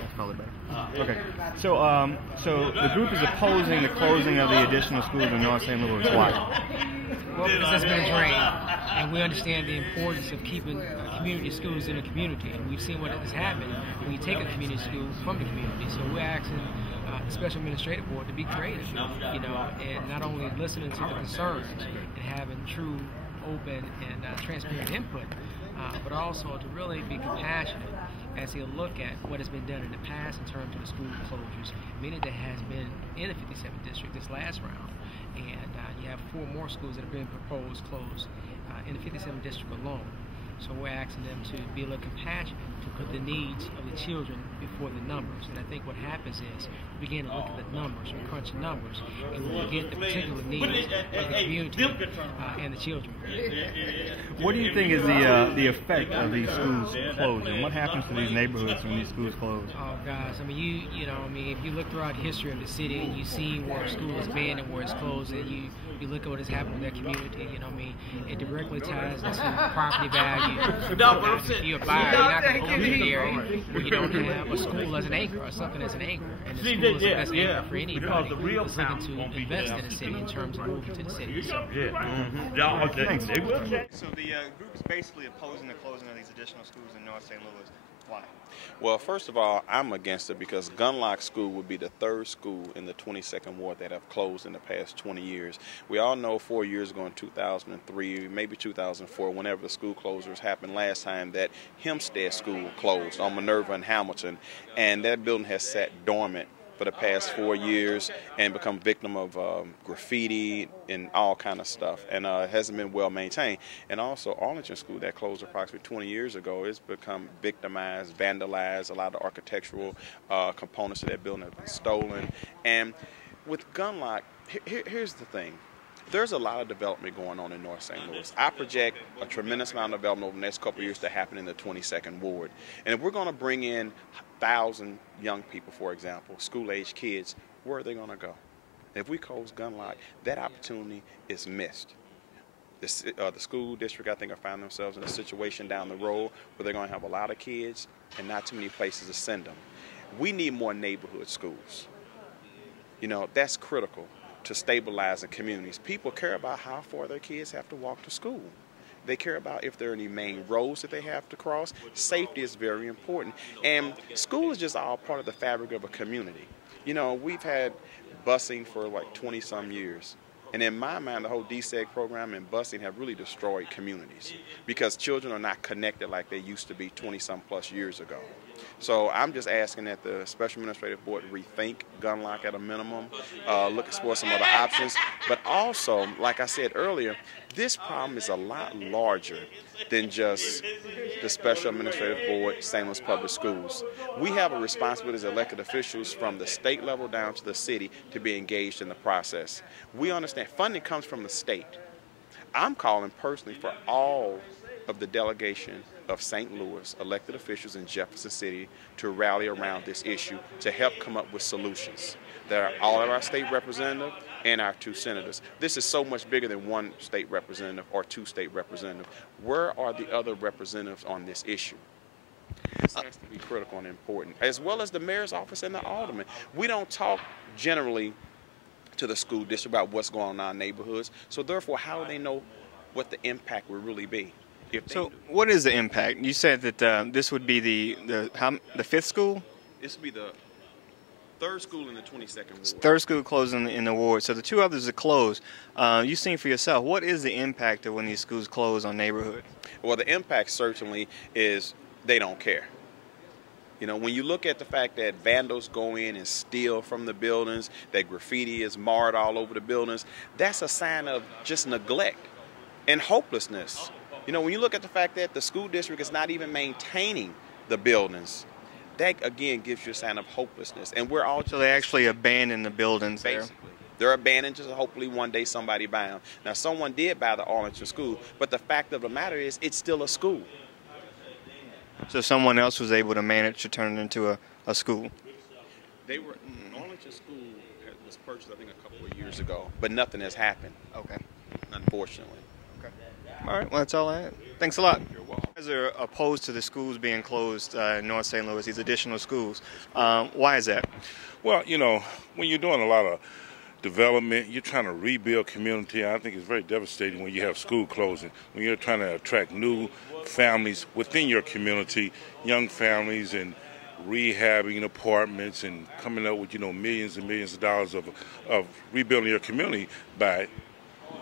That's probably better. Okay. So the group is opposing the closing of the additional schools in North St. Louis. Why? Well, because that's been a drain, and we understand the importance of keeping community schools in a community, and we've seen what has happened when you take a community school from the community. So we're asking the Special Administrative Board to be creative, and not only listening to the concerns and having true, open, and transparent input, but also to really be compassionate as they look at what has been done in the past in terms of the school closures, meaning that has been in the 57th district this last round. And you have 4 more schools that have been proposed closed in the 57th district alone. So we're asking them to be a little compassionate, to put the needs of the children before the numbers. And I think what happens is we begin to look at the numbers, we crunch the numbers, and we forget the particular needs of the community and the children. What do you think is the effect of these schools closing? What happens to these neighborhoods when these schools close? Oh, guys, I mean, if you look throughout history of the city and you see where a school has been and where it's closed, and you look at what has happened with that community, it directly ties into property value. If you're a buyer, you're not going to go to the area where you don't have a school as an anchor or something as an anchor. And the school is the best anchor for anybody who's looking to invest in the city in terms of moving to the city. So the group is basically opposing the closing of these additional schools in North St. Louis. Why? Well, first of all, I'm against it because Gunlock School would be the 3rd school in the 22nd Ward that have closed in the past 20 years. We all know 4 years ago in 2003, maybe 2004, whenever the school closures happened last time, that Hempstead School closed on Minerva and Hamilton, and that building has sat dormant for the past 4 years and become victim of graffiti and all kind of stuff, and it hasn't been well maintained. And also Arlington School that closed approximately 20 years ago, it's become victimized, vandalized. A lot of architectural components of that building have been stolen. And with Gunlock, here's the thing. There's a lot of development going on in North St. Louis. I project a tremendous amount of development over the next couple of years to happen in the 22nd Ward. And if we're going to bring in 1,000 young people, for example, school-age kids, where are they going to go? If we close Gunlock, that opportunity is missed. The school district, I think, have found themselves in a situation down the road where they're going to have a lot of kids and not too many places to send them. We need more neighborhood schools. That's critical to stabilizing communities. People care about how far their kids have to walk to school. They care about if there are any main roads that they have to cross. Safety is very important. And school is just all part of the fabric of a community. We've had busing for like 20-some years. And in my mind, the whole DSEG program and busing have really destroyed communities because children are not connected like they used to be 20-some plus years ago. So I'm just asking that the Special Administrative Board rethink Gunlock at a minimum, look for some other options. But also, like I said earlier, this problem is a lot larger than just the Special Administrative Board, St. Louis Public Schools. We have a responsibility as elected officials from the state level down to the city to be engaged in the process. We understand funding comes from the state. I'm calling personally for all of the delegation of St. Louis elected officials in Jefferson City to rally around this issue to help come up with solutions. There are all of our state representatives and our 2 senators. This is so much bigger than 1 state representative or 2 state representatives. Where are the other representatives on this issue? This has to be critical and important, as well as the mayor's office and the alderman. We don't talk generally to the school district about what's going on in our neighborhoods, so therefore how do they know what the impact will really be? So what is the impact? You said that this would be the 5th school? This would be the 3rd school in the 22nd Ward. 3rd school closing in the ward. So the 2 others are closed. You've seen for yourself. What is the impact of when these schools close on neighborhood? Well, the impact certainly is they don't care. When you look at the fact that vandals go in and steal from the buildings, that graffiti is marred all over the buildings, that's a sign of just neglect and hopelessness. When you look at the fact that the school district is not even maintaining the buildings, that again gives you a sign of hopelessness. And we're all so they actually abandon the buildings basically. They're abandoned just hopefully one day somebody buy them. Now someone did buy the Arlington School, but the fact of the matter is it's still a school. So someone else was able to manage to turn it into a school. Arlington School was purchased I think a couple of years ago, but nothing has happened. Okay. Unfortunately. All right, well, that's all I had. Thanks a lot. You're welcome. guys are opposed to the schools being closed in North St. Louis, these additional schools. Why is that? Well, you know, when you're doing a lot of development, you're trying to rebuild community. I think it's very devastating when you have school closing, when you're trying to attract new families within your community, young families, and rehabbing apartments and coming up with, you know, millions and millions of dollars of rebuilding your community by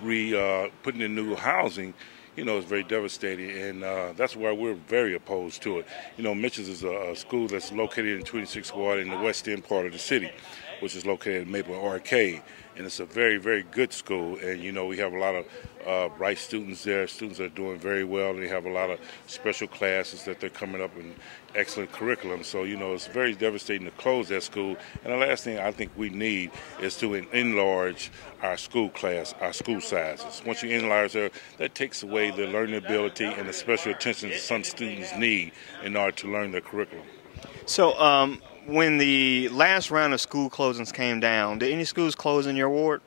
putting in new housing. You know, it's very devastating, and that's why we're very opposed to it. You know, Mitchell's is a school that's located in 26th Ward in the west end part of the city, which is located in Maple Arcade, and it's a very, very good school. And you know, we have a lot of bright students there. Students are doing very well. They have a lot of special classes that they're coming up in excellent curriculum. So you know, it's very devastating to close that school. And the last thing I think we need is to enlarge our school class, our school sizes. Once you enlarge there, that takes away the learning ability and the special attention that some students need in order to learn their curriculum. So when the last round of school closings came down, did any schools close in your ward?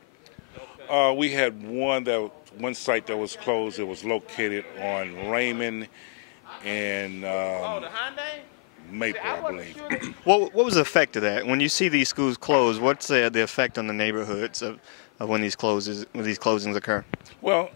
We had one site that was closed. It was located on Raymond and Maple, I believe. What was the effect of that? When you see these schools close, what's the effect on the neighborhoods of when these closings occur? Well,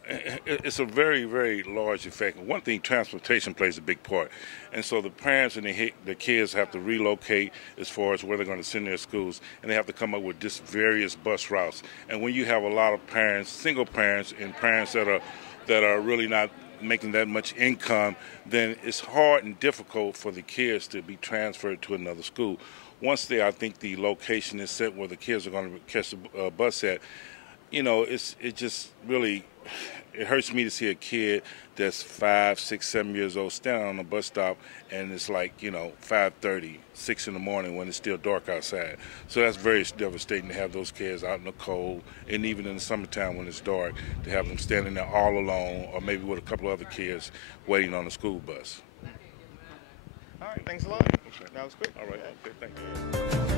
it's a very, very large effect. One thing, transportation plays a big part. And so the parents and the kids have to relocate as far as where they're going to send their schools, and they have to come up with just various bus routes. And when you have a lot of parents, single parents, and parents that are really not making that much income, then it's hard and difficult for the kids to be transferred to another school. Once I think the location is set where the kids are going to catch the bus at, you know, it just really, it hurts me to see a kid that's 5, 6, 7 years old standing on a bus stop, and it's like, you know, 5:30, 6 in the morning when it's still dark outside. So that's very devastating to have those kids out in the cold, and even in the summertime when it's dark, to have them standing there all alone, or maybe with a couple other kids waiting on the school bus. All right, thanks a lot. Okay. That was quick. All right, okay, thank you.